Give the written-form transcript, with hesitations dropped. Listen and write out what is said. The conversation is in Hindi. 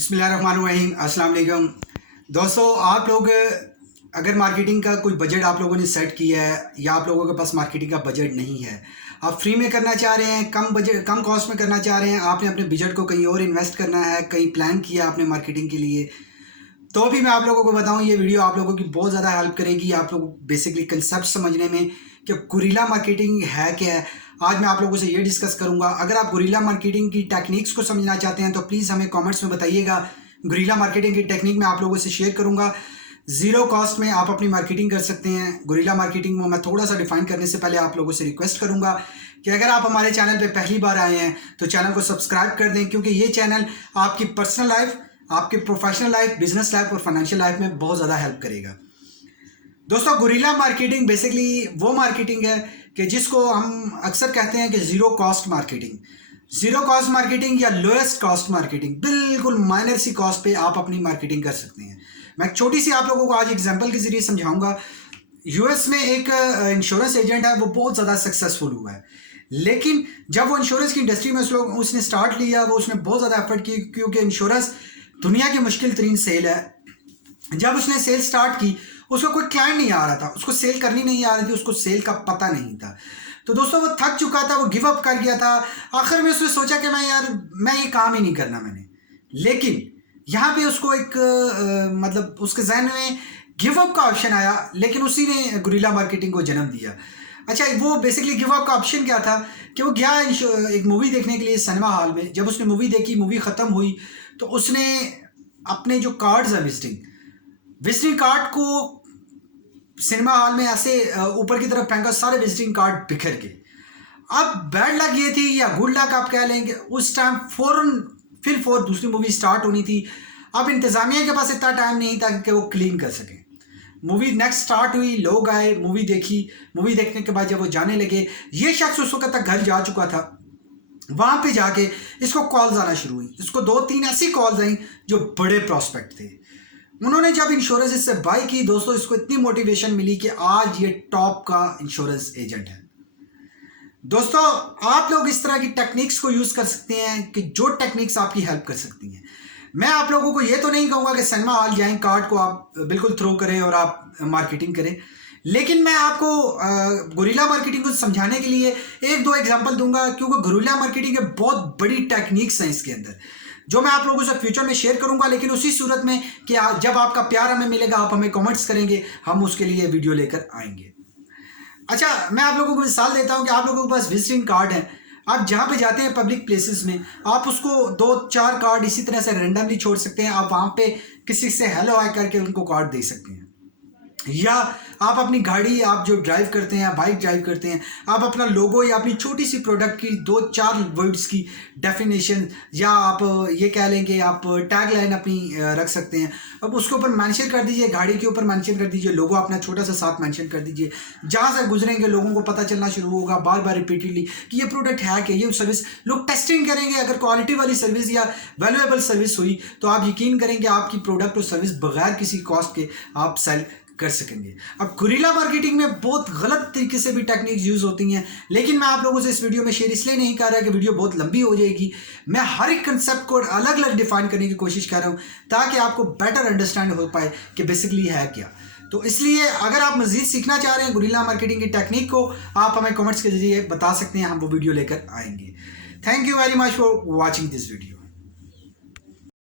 बिस्मिल्लाहिर्रहमानिर्रहीम, अस्सलाम वालेकुम। दोस्तों, आप लोग अगर मार्केटिंग का कोई बजट आप लोगों ने सेट किया है या आप लोगों के पास मार्केटिंग का बजट नहीं है, आप फ्री में करना चाह रहे हैं, कम कॉस्ट में करना चाह रहे हैं, आपने अपने बजट को कहीं और इन्वेस्ट करना है, कहीं प्लान किया आपने मार्केटिंग के लिए, तो भी मैं आप लोगों को बताऊं, ये वीडियो आप लोगों की बहुत ज़्यादा हेल्प करेगी आप लोग बेसिकली कंसेप्ट समझने में कि गुरिल्ला मार्केटिंग है क्या है। आज मैं आप लोगों से ये डिस्कस करूंगा। अगर आप गुरिल्ला मार्केटिंग की टेक्निक्स को समझना चाहते हैं तो प्लीज़ हमें कमेंट्स में बताइएगा। गुरिल्ला मार्केटिंग की टेक्निक मैं आप लोगों से शेयर करूंगा। ज़ीरो कॉस्ट में आप अपनी मार्केटिंग कर सकते हैं। गुरिल्ला मार्केटिंग को मैं थोड़ा सा डिफाइन करने से पहले आप लोगों से रिक्वेस्ट करूंगा कि अगर आप हमारे चैनल पर पहली बार आए हैं तो चैनल को सब्सक्राइब कर दें, क्योंकि ये चैनल आपकी पर्सनल लाइफ, आपके प्रोफेशनल लाइफ, बिजनेस लाइफ और फाइनेंशियल लाइफ में बहुत ज़्यादा हेल्प करेगा। दोस्तों, गुरिल्ला मार्केटिंग बेसिकली वो मार्केटिंग है कि जिसको हम अक्सर कहते हैं कि zero cost marketing. Zero cost marketing या लोएस्ट कॉस्ट मार्केटिंग, बिल्कुल माइनर सी कॉस्ट पे आप अपनी मार्केटिंग कर सकते हैं। मैं एक छोटी सी आप लोगों को आज एग्जांपल के ज़रिए समझाऊंगा। यूएस में एक इंश्योरेंस एजेंट है, वो बहुत ज़्यादा सक्सेसफुल हुआ है, लेकिन जब वो इंश्योरेंस की इंडस्ट्री में उसने स्टार्ट लिया, वो उसने बहुत ज़्यादा एफर्ट की, क्योंकि इंश्योरेंस दुनिया की मुश्किल तरीन सेल है। जब उसने सेल स्टार्ट की, उसको कोई क्लाइंट नहीं आ रहा था, उसको सेल करनी नहीं आ रही थी, उसको सेल का पता नहीं था। तो दोस्तों, वो थक चुका था, वो गिव अप कर गया था। आखिर में उसने सोचा कि मैं ये काम ही नहीं करना मैंने। लेकिन यहाँ पे उसको एक मतलब उसके जहन में गिव अप का ऑप्शन आया, लेकिन उसी ने गुरिल्ला मार्केटिंग को जन्म दिया। अच्छा, वो बेसिकली गिव अप का ऑप्शन क्या था कि वो गया एक मूवी देखने के लिए सिनेमा हॉल में। जब उसने मूवी देखी, मूवी ख़त्म हुई, तो उसने अपने जो कार्ड्स हैं विजिटिंग कार्ड को सिनेमा हॉल में ऐसे ऊपर की तरफ फेंका, सारे विजिटिंग कार्ड बिखर के। अब बैड लक ये थी या गुड लक आप कह लेंगे, उस टाइम फौरन फिर दूसरी मूवी स्टार्ट होनी थी। अब इंतज़ामिया के पास इतना टाइम नहीं था कि वो क्लीन कर सकें। मूवी नेक्स्ट स्टार्ट हुई, लोग आए, मूवी देखी। मूवी देखने के बाद जब वो जाने लगे, ये शख्स उस वक्त तक घर जा चुका था। वहाँ पे जाके इसको कॉल्स आना शुरू हुई। इसको 2-3 ऐसी कॉल्स आई जो बड़े प्रॉस्पेक्ट थे। उन्होंने जब इंश्योरेंस इससे बाई की, दोस्तों, इसको इतनी मोटिवेशन मिली कि आज ये टॉप का इंश्योरेंस एजेंट है। दोस्तों, आप लोग इस तरह की टेक्निक्स को यूज़ कर सकते हैं कि जो टेक्निक्स आपकी हेल्प कर सकती हैं। मैं आप लोगों को ये तो नहीं कहूँगा कि सिनेमा हॉल जाएं, कार्ड को आप बिल्कुल थ्रो करें और आप मार्केटिंग करें, लेकिन मैं आपको गुरिल्ला मार्केटिंग को समझाने के लिए 1-2 एग्जांपल दूंगा, क्योंकि गुरिल्ला मार्केटिंग के बहुत बड़ी टेक्निक्स हैं इसके अंदर, जो मैं आप लोगों से फ्यूचर में शेयर करूंगा। लेकिन उसी सूरत में कि जब आपका प्यार हमें मिलेगा, आप हमें कमेंट्स करेंगे, हम उसके लिए वीडियो लेकर आएंगे। अच्छा, मैं आप लोगों को मिसाल देता हूं कि आप लोगों के पास विजिटिंग कार्ड है। आप जहां पे जाते हैं पब्लिक प्लेसेस में, आप उसको 2-4 कार्ड इसी तरह से रैंडमली छोड़ सकते हैं। आप वहां पे किसी से हेलो हाय करके उनको कार्ड दे सकते हैं। या आप अपनी गाड़ी, आप जो ड्राइव करते हैं, बाइक ड्राइव करते हैं, आप अपना लोगो या अपनी छोटी सी प्रोडक्ट की 2-4 वर्ड्स की डेफिनेशन, या आप ये कह लें कि आप टैग लाइन अपनी रख सकते हैं। अब उसके ऊपर मेंशन कर दीजिए, गाड़ी के ऊपर मेंशन कर दीजिए, लोगो अपना छोटा सा साथ मेंशन कर दीजिए। जहाँ से गुजरेंगे लोगों को पता चलना शुरू होगा बार बार रिपीटेडली कि ये प्रोडक्ट है कि ये सर्विस। लोग टेस्टिंग करेंगे। अगर क्वालिटी वाली सर्विस या वैल्यूएबल सर्विस हुई तो आप यकीन करेंगे आपकी प्रोडक्ट और सर्विस बगैर किसी कॉस्ट के आप सेल कर सकेंगे। अब गुरिल्ला मार्केटिंग में बहुत गलत तरीके से भी टेक्निक्स यूज होती हैं, लेकिन मैं आप लोगों से इस वीडियो में शेयर इसलिए नहीं कर रहा कि वीडियो बहुत लंबी हो जाएगी। मैं हर एक कंसेप्ट को अलग अलग डिफाइन करने की कोशिश कर रहा हूं ताकि आपको बेटर अंडरस्टैंड हो पाए कि बेसिकली है क्या। तो इसलिए अगर आप मजीद सीखना चाह रहे हैं गुरिल्ला मार्केटिंग की टेक्निक को, आप हमें कमेंट्स के जरिए बता सकते हैं, हम वो वीडियो लेकर आएंगे। Thank you very much for watching this video.